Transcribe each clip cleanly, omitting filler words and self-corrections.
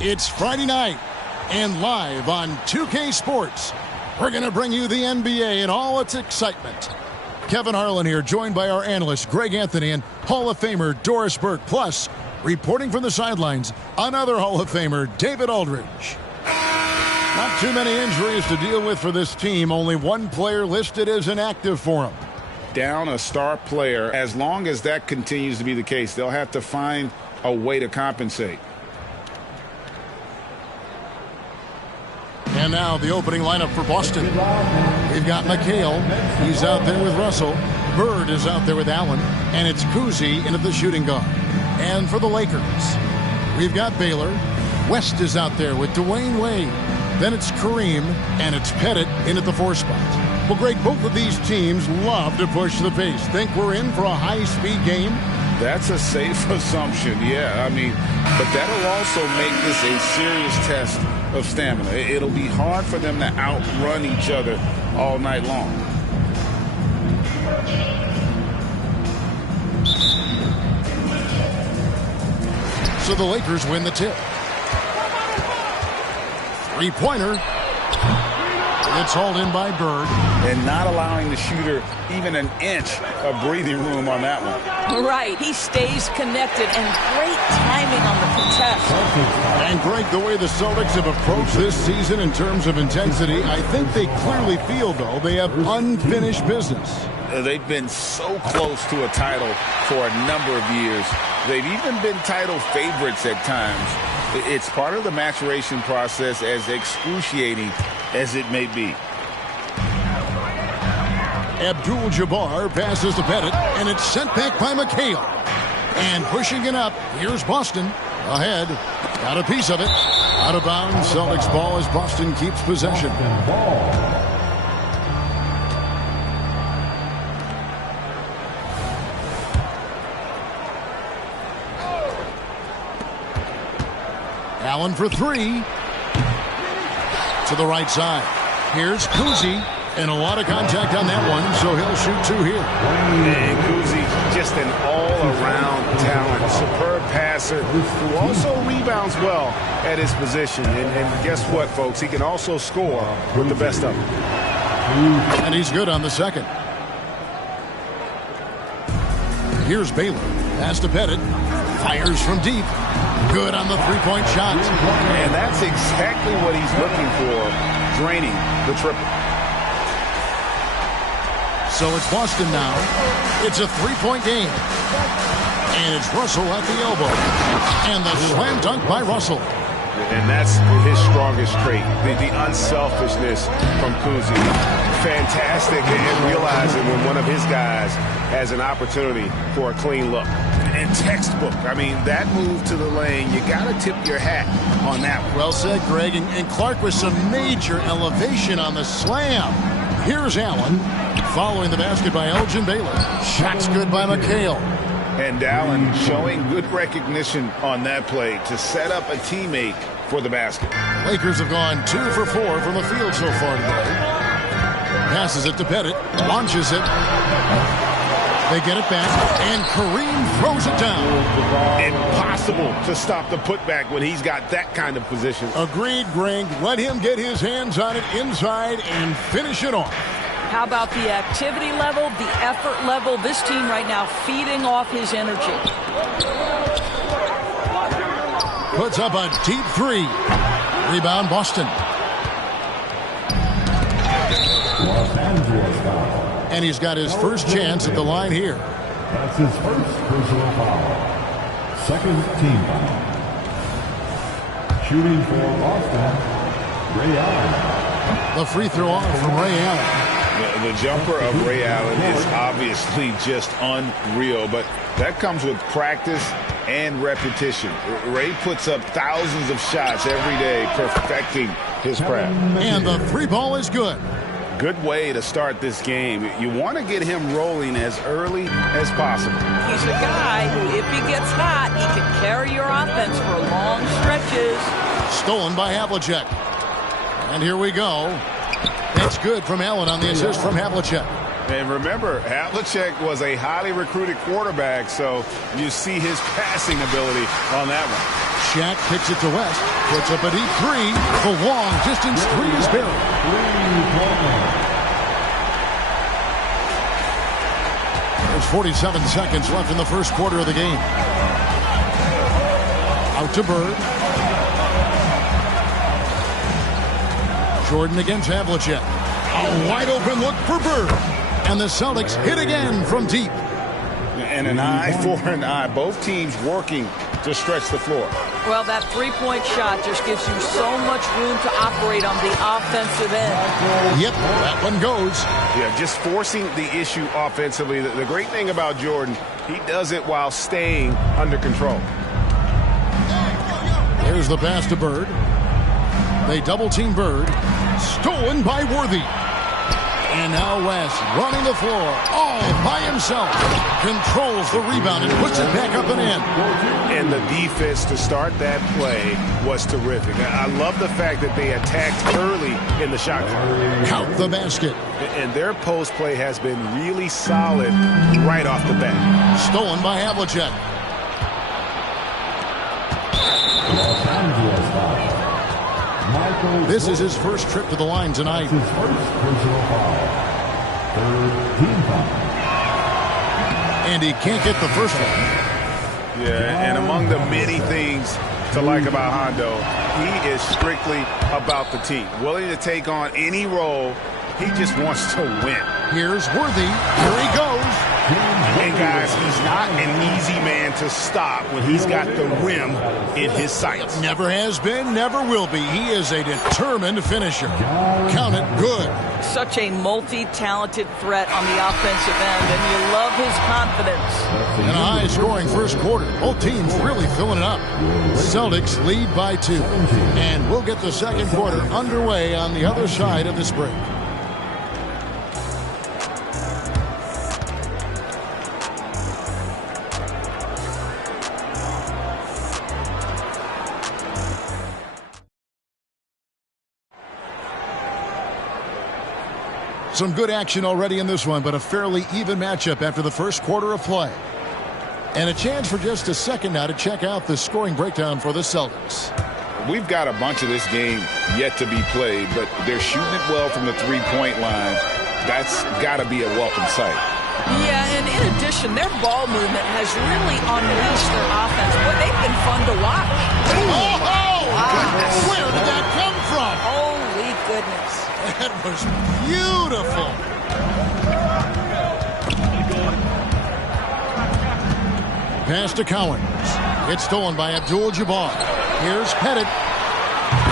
It's Friday night, and live on 2K Sports, we're going to bring you the NBA in all its excitement. Kevin Harlan here, joined by our analysts Greg Anthony and Hall of Famer Doris Burke. Plus, reporting from the sidelines, another Hall of Famer, David Aldridge. Not too many injuries to deal with for this team. Only one player listed as inactive for them. Down a star player. As long as that continues to be the case, they'll have to find a way to compensate. And now the opening lineup for Boston. We've got McHale. He's out there with Russell. Bird is out there with Allen. And it's Kuzi in at the shooting guard. And for the Lakers, we've got Baylor. West is out there with Dwayne Wade. Then it's Kareem. And it's Pettit in at the 4 spot. Well, Greg, both of these teams love to push the pace. Think we're in for a high-speed game? That's a safe assumption, yeah. I mean, but that'll also make this a serious test of stamina. It'll be hard for them to outrun each other all night long. So the Lakers win the tip. Three-pointer. It's hauled in by Bird. And not allowing the shooter even an inch of breathing room on that one. Right. He stays connected, and great timing on the contest. And, Greg, the way the Celtics have approached this season in terms of intensity, I think they clearly feel, though, they have unfinished business. They've been so close to a title for a number of years. They've even been title favorites at times. It's part of the maturation process, as excruciating as it may be. Abdul-Jabbar passes to Pettit, and it's sent back by McHale. And pushing it up, here's Boston. Ahead, got a piece of it. Out of bounds, Celtics ball as Boston keeps possession. Allen for 3. To the right side. Here's Kuzi. And a lot of contact on that one, so he'll shoot 2 here. And Kuzi, just an all-around talent. Superb passer who also rebounds well at his position. And guess what, folks? He can also score with the best of them. And he's good on the second. Here's Baylor. Pass to Pettit. Fires from deep. Good on the three-point shot. And that's exactly what he's looking for, draining the triple. So it's Boston now. It's a 3-point game. And it's Russell at the elbow. And the slam dunk by Russell. And that's his strongest trait, the unselfishness from Kuzi. Fantastic at realizing when one of his guys has an opportunity for a clean look. And textbook. I mean, that move to the lane, you got to tip your hat on that one. Well said, Greg. And Clark with some major elevation on the slam. Here's Allen. Following the basket by Elgin Baylor. Shot's good by McHale. And Allen showing good recognition on that play to set up a teammate for the basket. Lakers have gone 2 for 4 from the field so far today. Passes it to Pettit. Launches it. They get it back. And Kareem throws it down. Impossible to stop the putback when he's got that kind of position. Agreed, Greg. Let him get his hands on it inside and finish it off. How about the activity level, the effort level? This team right now feeding off his energy. Puts up a deep 3. Rebound, Boston. And he's got his first chance at the line here. That's his first personal foul. Second team foul. Shooting for Boston, Ray Allen. The free throw off from Ray Allen. The jumper of Ray Allen is obviously just unreal, but that comes with practice and repetition. Ray puts up thousands of shots every day, perfecting his craft. And the 3 ball is good. Good way to start this game. You want to get him rolling as early as possible. He's a guy who, if he gets hot, he can carry your offense for long stretches. Stolen by Havlicek. And here we go. That's good from Allen on the assist from Havlicek. And remember, Havlicek was a highly recruited quarterback, so you see his passing ability on that one. Shaq kicks it to West. Puts up a deep three. The long distance three is buried. There's 47 seconds left in the first quarter of the game. Out to Bird. Jordan against Havlicek. A wide open look for Bird. And the Celtics hit again from deep. And an eye for an eye. Both teams working to stretch the floor. Well, that three-point shot just gives you so much room to operate on the offensive end. Yep, that one goes. Yeah, just forcing the issue offensively. The great thing about Jordan, he does it while staying under control. Here's the pass to Bird. They double-team Bird. Stolen by Worthy. And now West running the floor all by himself. Controls the rebound and puts it back up and in. And the defense to start that play was terrific. I love the fact that they attacked early in the shot clock. Count the basket. And their post play has been really solid right off the bat. Stolen by Havlicek. This is his first trip to the line tonight. His first personal foul. Third team foul. And he can't get the first one. Yeah, and among the many things to like about Hondo, he is strictly about the team. Willing to take on any role. He just wants to win. Here's Worthy. Here he goes. And guys, he's not an easy man to stop when he's got the rim in his sights. Never has been, never will be. He is a determined finisher. Count it good. Such a multi-talented threat on the offensive end, and you love his confidence. And a high-scoring first quarter. Both teams really filling it up. Celtics lead by 2. And we'll get the second quarter underway on the other side of this break. Some good action already in this one, but a fairly even matchup after the first quarter of play. And a chance for just a second now to check out the scoring breakdown for the Celtics. We've got a bunch of this game yet to be played, but they're shooting it well from the three-point line. That's got to be a welcome sight. Yeah, and in addition, their ball movement has really unleashed their offense. Boy, they've been fun to watch. Oh! Where did that come from? Holy goodness. That was beautiful. Pass to Cowens. It's stolen by Abdul-Jabbar. Here's Pettit.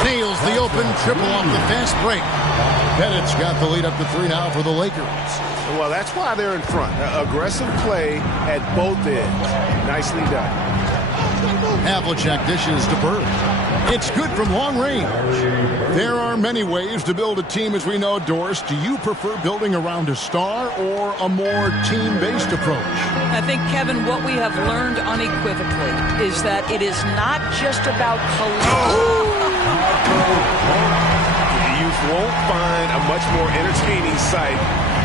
Nails the open triple off the fast break. Pettit's got the lead up to 3 now for the Lakers. Well, that's why they're in front. Aggressive play at both ends. Nicely done. Havlicek dishes to Bird. It's good from long range. There are many ways to build a team, as we know, Doris. Do you prefer building around a star or a more team-based approach? I think, Kevin, what we have learned unequivocally is that it is not just about You won't find a much more entertaining sight.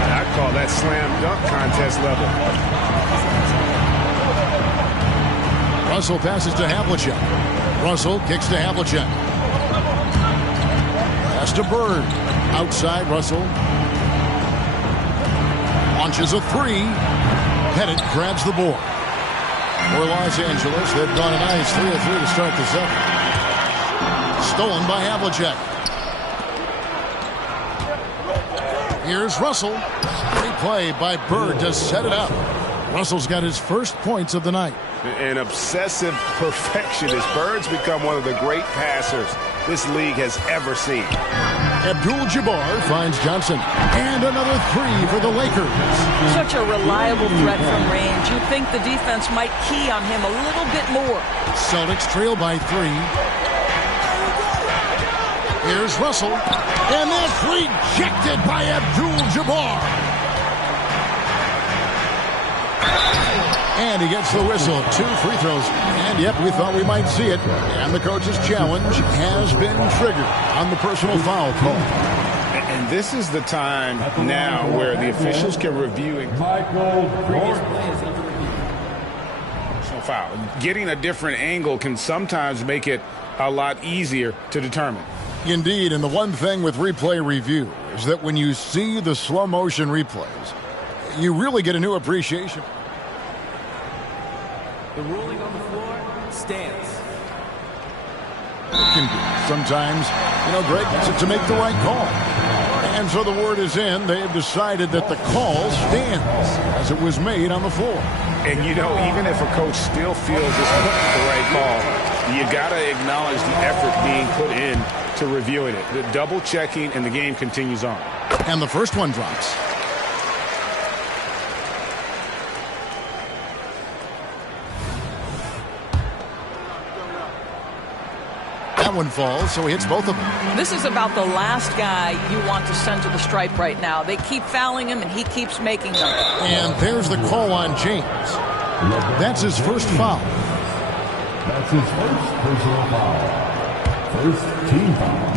I'd call that slam dunk contest level. Russell passes to Havlicek. Russell kicks to Havlicek. Pass to Bird. Outside Russell. Launches a 3. Pettit grabs the board. For Los Angeles, they've gone a nice 3-of-3 to start the second. Stolen by Havlicek. Here's Russell. Great play by Bird to set it up. Russell's got his first points of the night. An obsessive perfectionist. Bird's become one of the great passers this league has ever seen. Abdul-Jabbar finds Johnson. And another 3 for the Lakers. Such a reliable threat from range. You'd think the defense might key on him a little bit more. Celtics trail by 3. Here's Russell. And that's rejected by Abdul-Jabbar. And he gets the whistle. 2 free throws. And, yep, we thought we might see it. And the coach's challenge has been triggered on the personal foul call. And this is the time now where the officials can review. Michael Jordan. personal foul. Getting a different angle can sometimes make it a lot easier to determine. Indeed, and the one thing with replay review is that when you see the slow motion replays, you really get a new appreciation. The ruling on the floor stands. It can be sometimes, Greg, to make the right call. And so the word is in. They have decided that the call stands as it was made on the floor. And, even if a coach still feels this wasn't the right call, you got to acknowledge the effort being put in to reviewing it. The double checking, and the game continues on. And the first one drops. That one falls, so he hits both of them. This is about the last guy you want to send to the stripe right now. They keep fouling him, and he keeps making them. And there's the call on James. That's his first foul. That's his first personal foul. First team foul.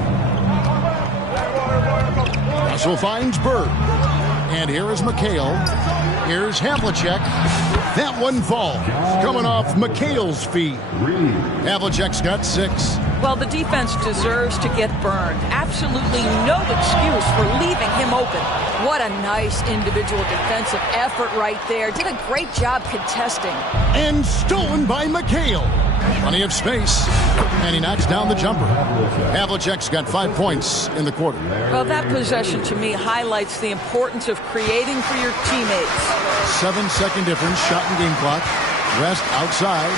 Russell finds Bird. And here is McHale. Here's Havlicek. That one falls. Coming off McHale's feet. Havlicek's got 6. Well, the defense deserves to get burned. Absolutely no excuse for leaving him open. What a nice individual defensive effort right there. Did a great job contesting. And stolen by McHale. Plenty of space. And he knocks down the jumper. Havlicek's got 5 points in the quarter. Well, that possession to me highlights the importance of creating for your teammates. 7-second difference, shot and game clock. Rest outside.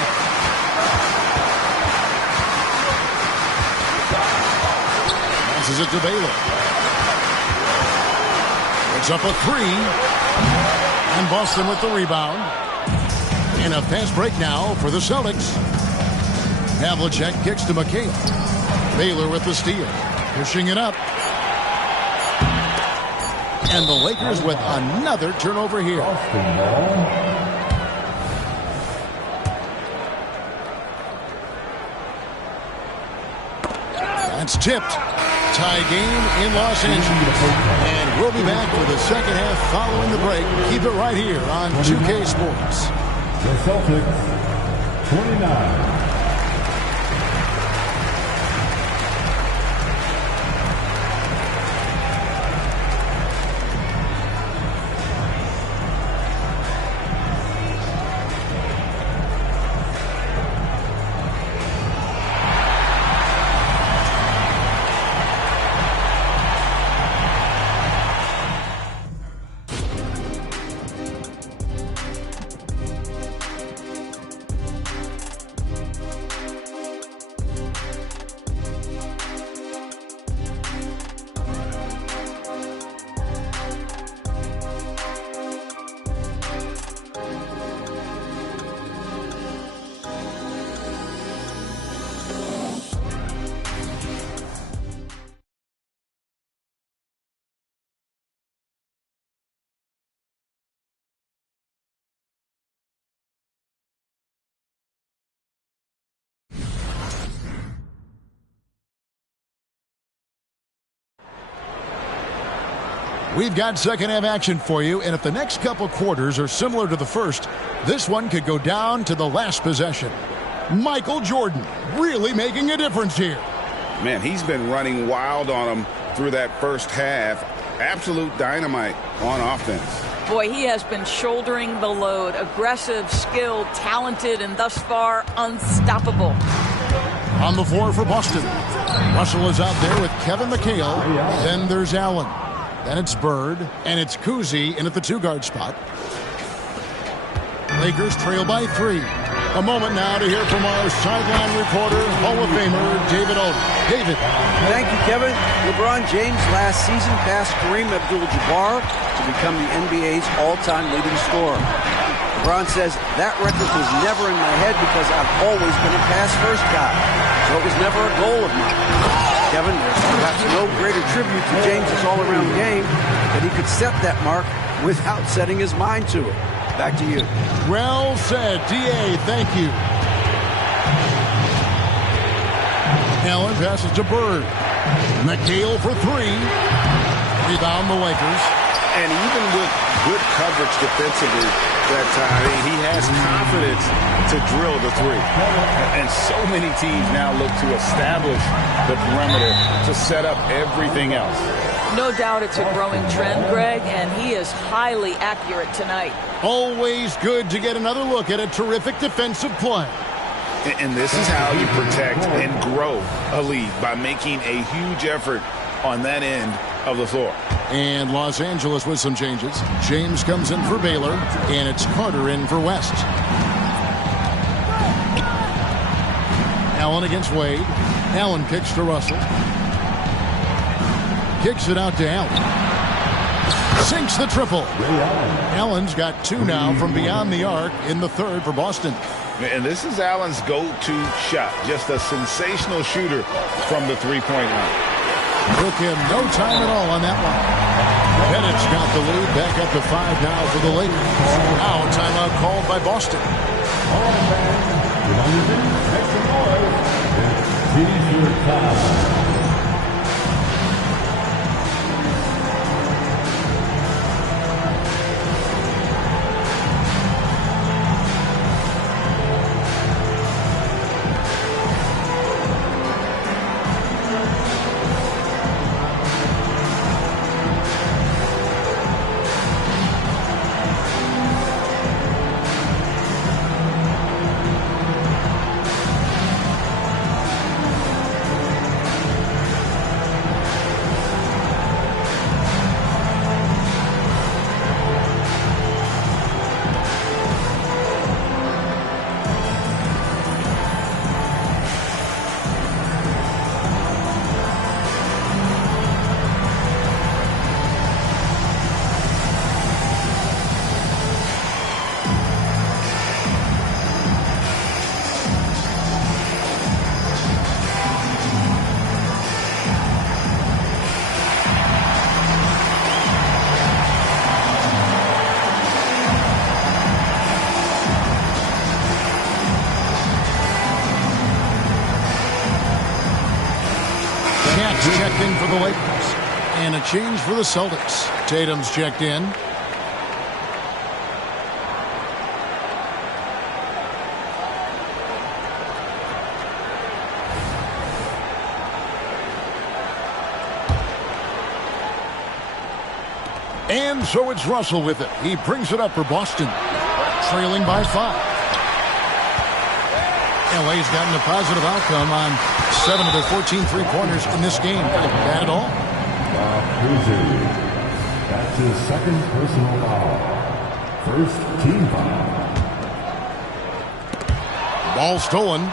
Passes it to Baylor. It's up a 3. And Boston with the rebound. And a fast break now for the Celtics. Havlicek kicks to McHale. Baylor with the steal. Pushing it up. And the Lakers with another turnover here. That's tipped. Tie game in Los Angeles. And we'll be back for the second half following the break. Keep it right here on 2K Sports. The Celtics, 29. We've got second half action for you, and if the next couple quarters are similar to the first, this one could go down to the last possession. Michael Jordan really making a difference here. Man, he's been running wild on them through that first half. Absolute dynamite on offense. Boy, he has been shouldering the load. Aggressive, skilled, talented, and thus far unstoppable. On the floor for Boston. Russell is out there with Kevin McHale. Then there's Allen. Then it's Bird, and it's Kuzi in at the 2-guard spot. Lakers trail by 3. A moment now to hear from our sideline reporter, Hall of Famer David Odom. David. Thank you, Kevin. LeBron James last season passed Kareem Abdul-Jabbar to become the NBA's all-time leading scorer. LeBron says, that record was never in my head because I've always been a pass-first guy, so it was never a goal of mine. Kevin, there's perhaps no greater tribute to James' all-around game that he could set that mark without setting his mind to it. Back to you. Well said, D.A. Thank you. Allen passes to Bird. McHale for 3. Rebound the Lakers. And even with good coverage defensively that time. He has confidence to drill the three. And so many teams now look to establish the perimeter to set up everything else. No doubt it's a growing trend, Greg, and he is highly accurate tonight. Always good to get another look at a terrific defensive play. And this is how you protect and grow a lead, by making a huge effort on that end of the floor. And Los Angeles with some changes. James comes in for Baylor, and it's Carter in for West. Allen against Wade. Allen kicks to Russell. Kicks it out to Allen. Sinks the triple. Allen's got 2 now from beyond the arc in the third for Boston. And this is Allen's go-to shot. Just a sensational shooter from the three-point line. Took him no time at all on that one. Bennett's got the lead, back up to 5 now for the Lakers. Now timeout called by Boston. Checked in for the Lakers. And a change for the Celtics. Tatum's checked in. And so it's Russell with it. He brings it up for Boston. Trailing by 5. LA's gotten a positive outcome on 7 of their 14 three-pointers in this game. Not bad at all. That's his second personal foul. First team foul. Ball stolen.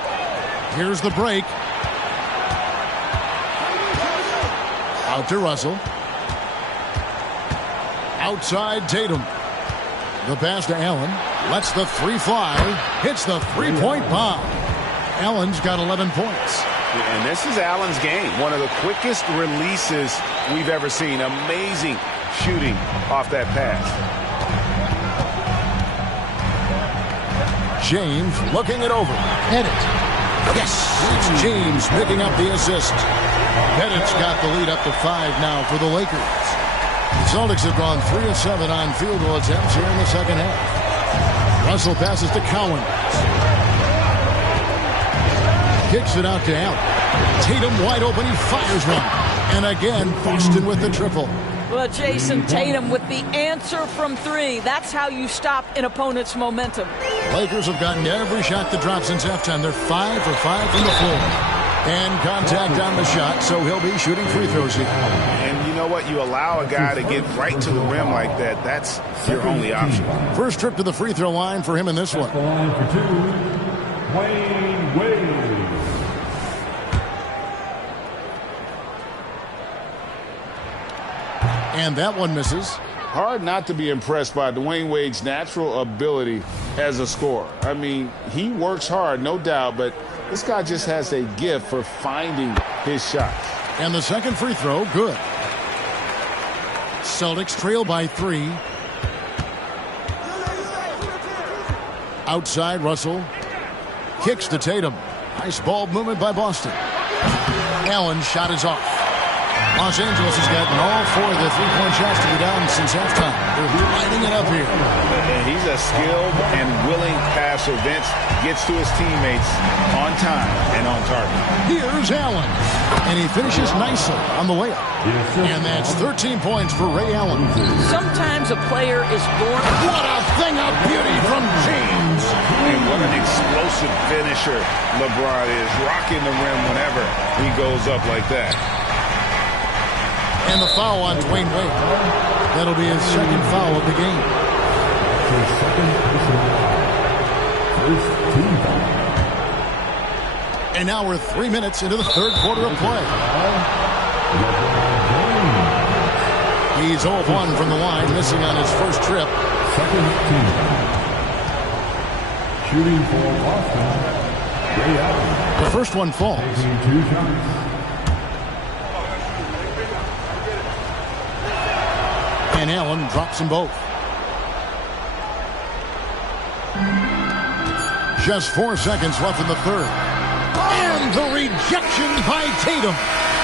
Here's the break. Out to Russell. Outside Tatum. The pass to Allen. Lets the three fly. Hits the three-point bomb. Allen's got 11 points. And this is Allen's game. One of the quickest releases we've ever seen. Amazing shooting off that pass. James looking it over. Hit it. Yes, it's James picking up the assist. Bennett's got the lead up to 5 now for the Lakers. The Celtics have gone 3 of 7 on field goal attempts here in the second half. Russell passes to Cowan. Kicks it out to Allen. Tatum wide open. He fires one. And again, Boston with the triple. Well, Jason Tatum with the answer from 3. That's how you stop an opponent's momentum. Lakers have gotten every shot to drop since halftime. They're 5 for 5 from the floor. And contact on the shot, so he'll be shooting free throws here. And you know what? You allow a guy to get right to the rim like that. That's your only option. First trip to the free throw line for him in this one. The line for 2, Wayne Wade. And that one misses. Hard not to be impressed by Dwayne Wade's natural ability as a scorer. I mean, he works hard, no doubt, but this guy just has a gift for finding his shots. And the second free throw, good. Celtics trail by 3. Outside, Russell. Kicks to Tatum. Nice ball movement by Boston. Allen's shot is off. Los Angeles has gotten all 4 of the three-point shots to be down since halftime. They're lighting it up here. And he's a skilled and willing passer. Vince gets to his teammates on time and on target. Here's Allen. And he finishes nicely on the layup. And that's 13 points for Ray Allen. Sometimes a player is born. What a thing of beauty from James. And what an explosive finisher LeBron is. Rocking the rim whenever he goes up like that. And the foul on Dwayne Wade. That'll be his second foul of the game. His second personal foul. First team foul. And now we're 3 minutes into the third quarter of play. He's 0 of 1 from the line, missing on his first trip. Second team foul. Shooting for Boston, Ray Allen. The first one falls. Taking 2 shots. And Allen drops them both. Just 4 seconds left in the third. And the rejection by Tatum.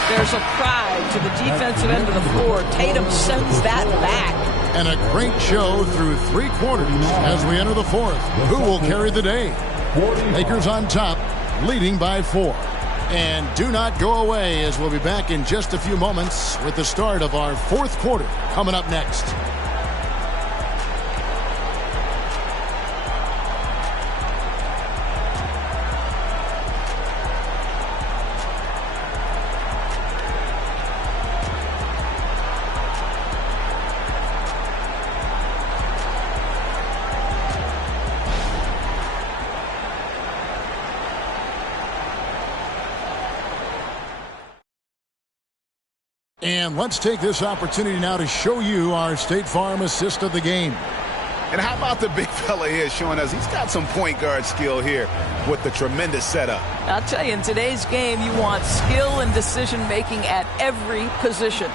There's a pride to the defensive end of the floor. Tatum sends that back. And a great show through 3 quarters as we enter the fourth. Who will carry the day? Lakers on top, leading by 4. And do not go away, as we'll be back in just a few moments with the start of our fourth quarter coming up next. And let's take this opportunity now to show you our State Farm assist of the game. And how about the big fella here showing us he's got some point guard skill here with the tremendous setup. I'll tell you, in today's game, you want skill and decision-making at every position.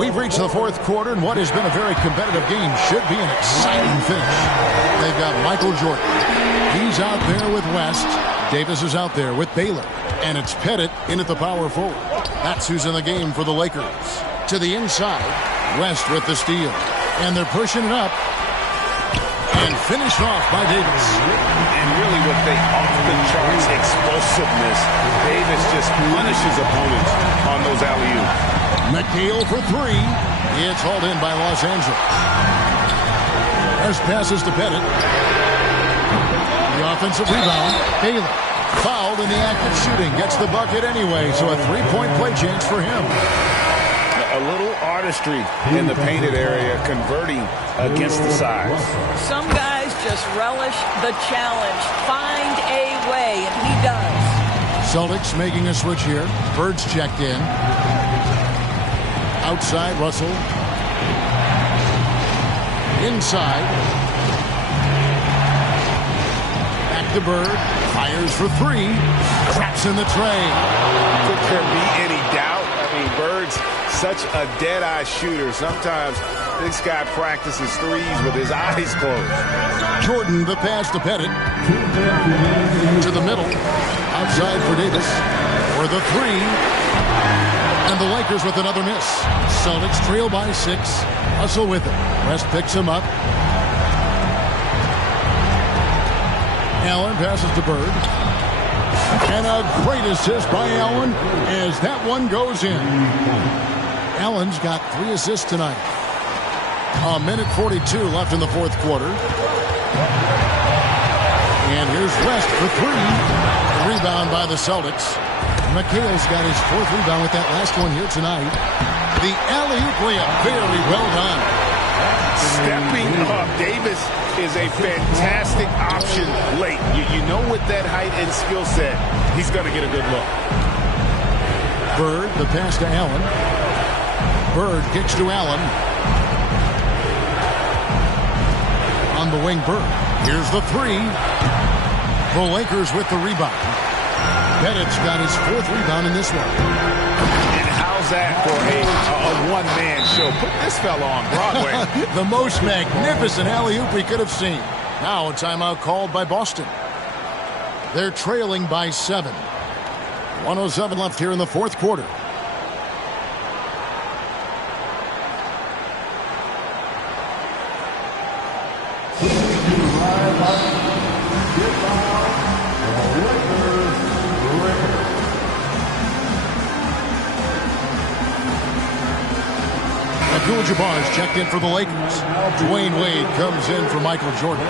We've reached the fourth quarter, and what has been a very competitive game should be an exciting finish. They've got Michael Jordan. He's out there with West. Davis is out there with Baylor. And it's Pettit in at the power forward. That's who's in the game for the Lakers. To the inside, West with the steal. And they're pushing it up. And finished off by Davis. And really with the off-the-charts explosiveness, Davis just punishes opponents on those alley-oops. McHale for 3. It's hauled in by Los Angeles. West passes to Pettit. The offensive rebound. Baylor fouled in the act of shooting. Gets the bucket anyway, so a 3-point play change for him. A little artistry in the painted area, converting against the size. Some guys just relish the challenge. Find a way, and he does. Celtics making a switch here. Bird's checked in. Outside, Russell. Inside. Back to Bird. Fires for 3. Traps in the tray. Could there be any doubt? I mean, Bird's such a dead-eye shooter. Sometimes this guy practices threes with his eyes closed. Jordan, the pass to Pettit. To the middle. Outside for Davis. For the 3. And the Lakers with another miss. Celtics trail by 6. Russell with it. West picks him up. Allen passes to Bird. And a great assist by Allen as that one goes in. Allen's got 3 assists tonight. A minute 42 left in the fourth quarter. And here's West for 3. Rebound by the Celtics. McHale's got his 4th rebound with that last one here tonight. The alley-oop layup, very well done. Stepping up, Davis is a fantastic option late. You know with that height and skill set, he's going to get a good look. Bird, the pass to Allen. Bird kicks to Allen. On the wing, Bird. Here's the 3. The Lakers with the rebound. Pettit's got his 4th rebound in this one. And how's that for a one-man show? Put this fella on Broadway. The most magnificent alley-oop we could have seen. Now a timeout called by Boston. They're trailing by 7. 1:07 left here in the fourth quarter. Abdul-Jabbar's checked in for the Lakers. Dwayne Wade comes in for Michael Jordan.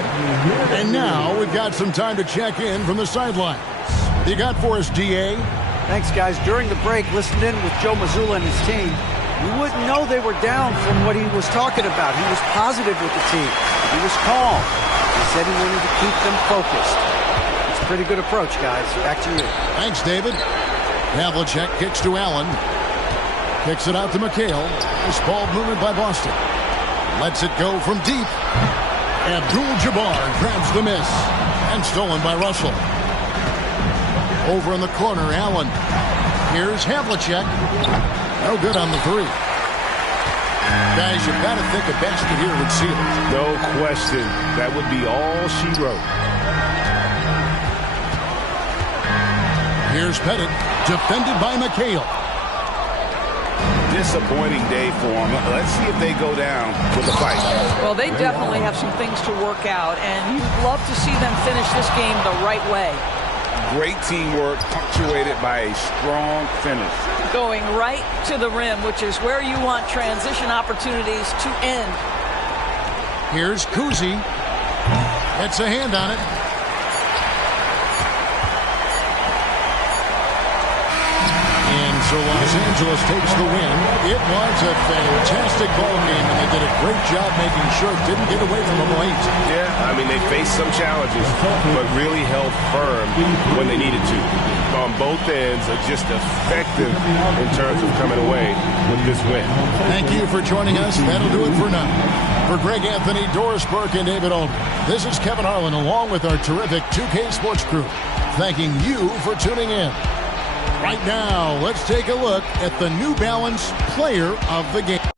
And now we've got some time to check in from the sidelines. What you got for us, D.A.? Thanks, guys. During the break, listened in with Joe Mazzulla and his team. You wouldn't know they were down from what he was talking about. He was positive with the team. He was calm. He said he wanted to keep them focused. It's a pretty good approach, guys. Back to you. Thanks, David. Havlicek kicks to Allen. Kicks it out to McHale. This ball movement by Boston. Lets it go from deep. Abdul-Jabbar grabs the miss. And stolen by Russell. Over in the corner, Allen. Here's Havlicek. No good on the three. Guys, you've got to think a basket here would seal it. No question. That would be all she wrote. Here's Pettit. Defended by McHale. Disappointing day for them. Let's see if they go down with a fight. Well, they definitely have some things to work out, and you'd love to see them finish this game the right way. Great teamwork punctuated by a strong finish. Going right to the rim, which is where you want transition opportunities to end. Here's Kuzi. Gets a hand on it. So Los Angeles takes the win. It was a fantastic ball game, and they did a great job making sure it didn't get away from them late. Yeah, I mean, they faced some challenges, but really held firm when they needed to. On both ends, are just effective in terms of coming away with this win. Thank you for joining us. That'll do it for now. For Greg Anthony, Doris Burke, and David Aldridge, this is Kevin Harlan along with our terrific 2K Sports crew, thanking you for tuning in. Right now, let's take a look at the New Balance Player of the Game.